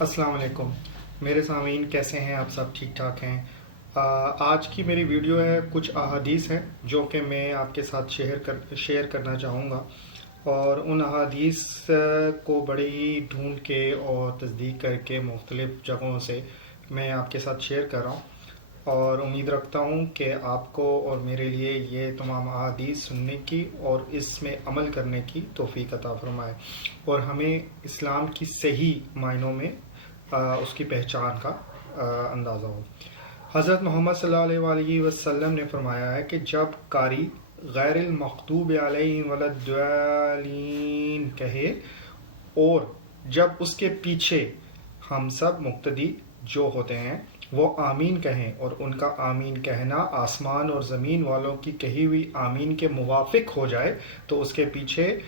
السلام علیکم میرے سامعین، کیسے ہیں آپ؟ سب ٹھیک ٹھاک ہیں؟ آج کی میری ویڈیو ہے، کچھ احادیث ہیں جو کہ میں آپ کے ساتھ شیئر کرنا چاہوں گا، اور ان احادیث کو بڑی ہی ڈھونڈ کے اور تصدیق کر کے مختلف جگہوں سے میں آپ کے ساتھ شیئر کر رہا ہوں، اور امید رکھتا ہوں کہ آپ کو اور میرے لیے یہ تمام احادیث سننے کی اور اس میں عمل کرنے کی توفیق عطا فرمائے، اور ہمیں اسلام کی صحیح معنوں میں اس کی پہچان کا اندازہ ہو۔ حضرت محمد صلی اللہ علیہ وآلہ وسلم نے فرمایا ہے کہ جب قاری غیر المغضوب علیہم ولا الضالین کہے، اور جب اس کے پیچھے ہم سب مقتدی جو ہوتے ہیں وہ آمین کہیں، اور ان کا آمین کہنا آسمان اور زمین والوں کی کہی ہوئی آمین کے موافق ہو جائے، تو اس کے پیچھے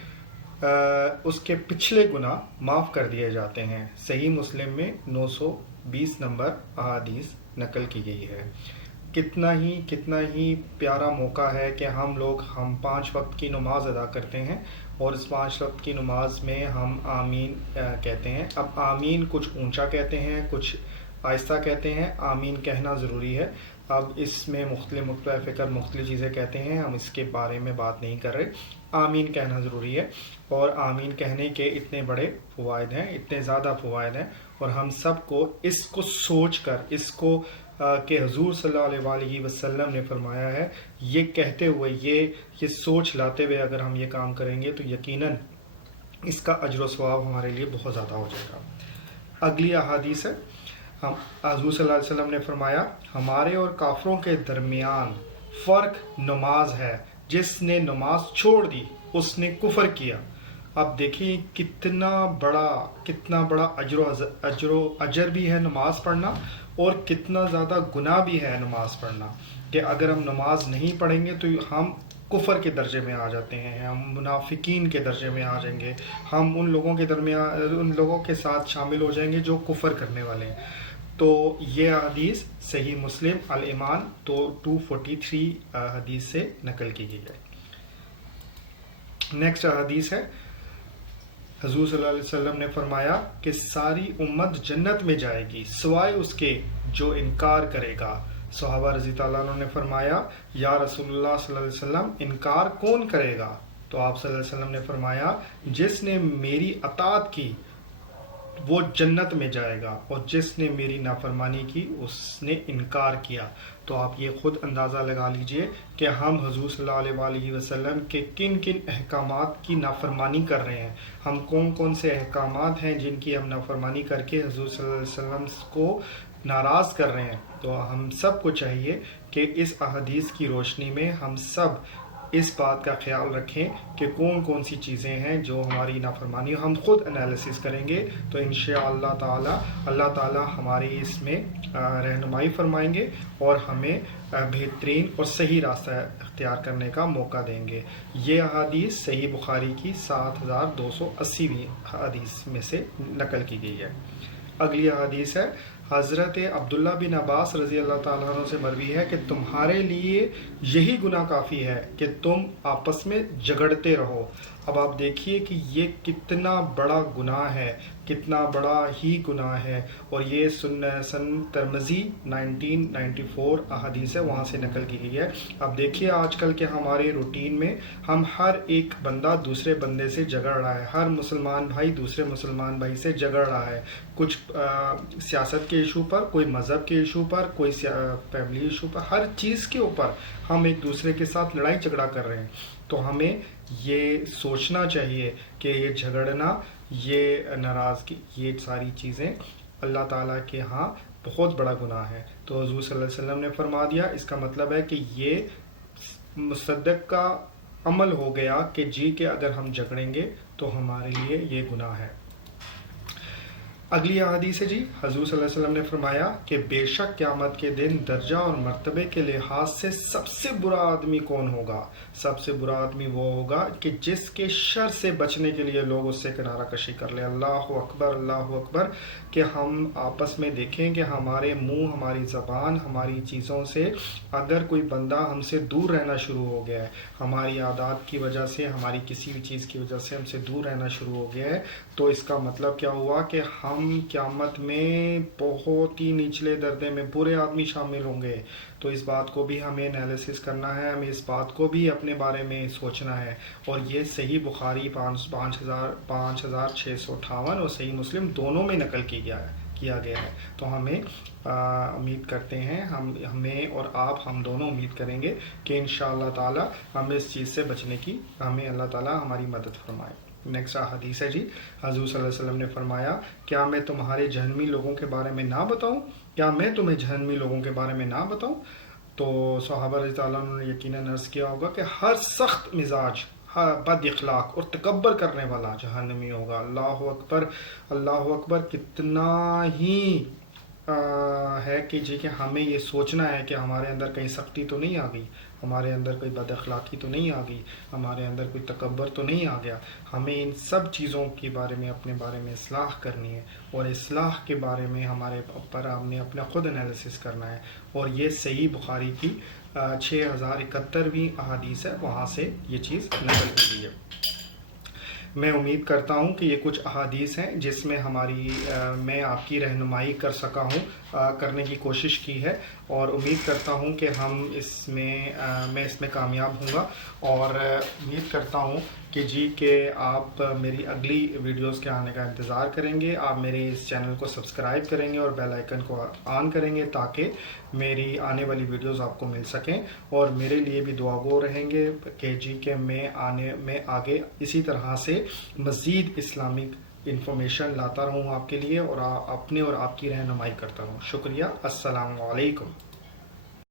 اس کے پچھلے گناہ معاف کر دیے جاتے ہیں۔ صحیح مسلم میں 920 نمبر احادیث نقل کی گئی ہے۔ کتنا ہی پیارا موقع ہے کہ ہم 5 وقت کی نماز ادا کرتے ہیں، اور اس 5 وقت کی نماز میں ہم آمین کہتے ہیں۔ اب آمین کچھ اونچا کہتے ہیں، کچھ آہستہ کہتے ہیں۔ آمین کہنا ضروری ہے۔ اب اس میں مختلف فکر مختلف چیزیں کہتے ہیں، ہم اس کے بارے میں بات نہیں کر رہے۔ آمین کہنا ضروری ہے، اور آمین کہنے کے اتنے بڑے فوائد ہیں، اتنے زیادہ فوائد ہیں، اور ہم سب کو اس کو سوچ کر، اس کو کہ حضور صلی اللہ علیہ وآلہ وسلم نے فرمایا ہے، یہ کہتے ہوئے، یہ سوچ لاتے ہوئے اگر ہم یہ کام کریں گے تو یقیناً اس کا اجر و ثواب ہمارے لیے بہت زیادہ ہو جائے گا۔ اگلی احادیث ہے، حضور صلی اللہ علیہ وسلم نے فرمایا، ہمارے اور کافروں کے درمیان فرق نماز ہے، جس نے نماز چھوڑ دی اس نے کفر کیا۔ اب دیکھیں کتنا بڑا اجر بھی ہے نماز پڑھنا، اور کتنا زیادہ گناہ بھی ہے نماز پڑھنا، کہ اگر ہم نماز نہیں پڑھیں گے تو ہم کفر کے درجے میں آ جاتے ہیں، ہم منافقین کے درجے میں آ جائیں گے، ہم ان لوگوں کے ساتھ شامل ہو جائیں گے جو کفر کرنے والے ہیں۔ تو یہ حدیث صحیح مسلم الایمان تو 243 حدیث سے نقل کی گئی ہے۔ نیکسٹ حدیث ہے، حضور صلی اللہ علیہ وسلم نے فرمایا کہ ساری امت جنت میں جائے گی سوائے اس کے جو انکار کرے گا۔ صحابہ رضی اللہ عنہ نے فرمایا، یا رسول اللہ صلی اللہ علیہ وسلم، انکار کون کرے گا؟ تو آپ صلی اللہ علیہ وسلم نے فرمایا، جس نے میری اطاعت کی وہ جنت میں جائے گا، اور جس نے میری نافرمانی کی اس نے انکار کیا۔ تو آپ یہ خود اندازہ لگا لیجئے کہ ہم حضور صلی اللہ علیہ وآلہ وسلم کے کن احکامات کی نافرمانی کر رہے ہیں، ہم کون سے احکامات ہیں جن کی ہم نافرمانی کر کے حضور صلی اللہ علیہ وسلم کو ناراض کر رہے ہیں۔ تو ہم سب کو چاہیے کہ اس احادیث کی روشنی میں ہم سب اس بات کا خیال رکھیں کہ کون سی چیزیں ہیں جو ہماری نافرمانی، ہم خود انالیسس کریں گے تو انشاءاللہ تعالی اللہ تعالی ہماری اس میں رہنمائی فرمائیں گے، اور ہمیں بہترین اور صحیح راستہ اختیار کرنے کا موقع دیں گے۔ یہ حدیث صحیح بخاری کی 7280 حدیث میں سے نقل کی گئی ہے۔ اگلی حدیث ہے، حضرت عبداللہ بن عباس رضی اللہ تعالیٰ عنہ سے مروی ہے کہ تمہارے لیے یہی گناہ کافی ہے کہ تم آپس میں جھگڑتے رہو۔ اب آپ دیکھیے کہ یہ کتنا بڑا گناہ ہے، کتنا بڑا ہی گناہ ہے، اور یہ سن ترمذی 1994 احادیث ہے، وہاں سے نقل کی گئی ہے۔ اب دیکھیے آج کل کے ہمارے روٹین میں ہم ہر ایک بندہ دوسرے بندے سے جھگڑ رہا ہے، ہر مسلمان بھائی دوسرے مسلمان بھائی سے جھگڑ رہا ہے، کچھ سیاست کے ایشو پر، کوئی مذہب کے ایشو پر، کوئی فیملی ایشو پر، ہر چیز کے اوپر ہم ایک دوسرے کے ساتھ لڑائی جھگڑا کر رہے ہیں۔ تو ہمیں یہ سوچنا چاہیے کہ یہ جھگڑنا، یہ ناراضگی، یہ ساری چیزیں اللہ تعالیٰ کے ہاں بہت بڑا گناہ ہے۔ تو حضور صلی اللہ علیہ وسلم نے فرما دیا، اس کا مطلب ہے کہ یہ مصدق کا عمل ہو گیا کہ جی کہ اگر ہم جھگڑیں گے تو ہمارے لیے یہ گناہ ہے۔ اگلی حدیث ہے جی، حضور صلی اللہ علیہ وسلم نے فرمایا کہ بے شک قیامت کے دن درجہ اور مرتبے کے لحاظ سے سب سے برا آدمی کون ہوگا؟ سب سے برا آدمی وہ ہوگا کہ جس کے شر سے بچنے کے لیے لوگ اس سے کنارہ کشی کر لیں۔ اللہ اکبر، اللہ اکبر، کہ ہم آپس میں دیکھیں کہ ہمارے منہ، ہماری زبان، ہماری چیزوں سے اگر کوئی بندہ ہم سے دور رہنا شروع ہو گیا ہے، ہماری عادات کی وجہ سے، ہماری کسی بھی چیز کی وجہ سے ہم سے دور رہنا شروع ہو گیا ہے، تو اس کا مطلب کیا ہوا کہ ہم قیامت میں بہت ہی نچلے درجے میں برے آدمی شامل ہوں گے. تو اس بات کو بھی ہمیں انالیسس کرنا ہے, ہمیں اس بات کو بھی اپنے بارے میں سوچنا ہے. اور یہ صحیح بخاری 5658 اور صحیح مسلم دونوں میں نقل کیا گیا ہے. تو ہمیں امید کرتے ہیں, ہمیں اور آپ ہم دونوں امید کریں گے کہ انشاءاللہ تعالی ہم اس چیز سے بچنے کی ہمیں اللہ تعالی ہماری مدد فرمائے. نیکسٹ حدیث ہے جی. حضور صلی اللہ علیہ وسلم نے فرمایا, کیا میں تمہارے جہنمی لوگوں کے بارے میں نہ بتاؤں, کیا میں تمہیں جہنمی لوگوں کے بارے میں نہ بتاؤں. تو صحابہ رضی اللہ عنہ نے یقیناً عرض کیا ہوگا کہ ہر سخت مزاج, بد اخلاق اور تکبر کرنے والا جہنمی ہوگا. اللہ اکبر, اللہ اکبر. کتنا ہی ہے کہ جی کہ ہمیں یہ سوچنا ہے کہ ہمارے اندر کہیں سختی تو نہیں آ گئی, ہمارے اندر کوئی بد اخلاقی تو نہیں آ گئی, ہمارے اندر کوئی تکبر تو نہیں آ گیا. ہمیں ان سب چیزوں کے بارے میں اپنے بارے میں اصلاح کرنی ہے, اور اصلاح کے بارے میں ہمارے اوپر ہم نے اپنا خود انالیسس کرنا ہے. اور یہ صحیح بخاری کی 6071ویں احادیث ہے, وہاں سے یہ چیز نقل کی گئی ہے. میں امید کرتا ہوں کہ یہ کچھ احادیث ہیں جس میں میں آپ کی رہنمائی کر سکا ہوں, کرنے کی کوشش کی ہے, اور امید کرتا ہوں کہ میں اس میں کامیاب ہوں گا. اور امید کرتا ہوں کہ کہ آپ میری اگلی ویڈیوز کے آنے کا انتظار کریں گے. آپ میرے اس چینل کو سبسکرائب کریں گے اور بیل آئیکن کو آن کریں گے تاکہ میری آنے والی ویڈیوز آپ کو مل سکیں. اور میرے لیے بھی دعا گو رہیں گے کہ میں آگے اسی طرح سے مزید اسلامک انفارمیشن لاتا رہوں آپ کے لیے, اور اپنے اور آپ کی رہنمائی کرتا رہوں. شکریہ. السلام علیکم.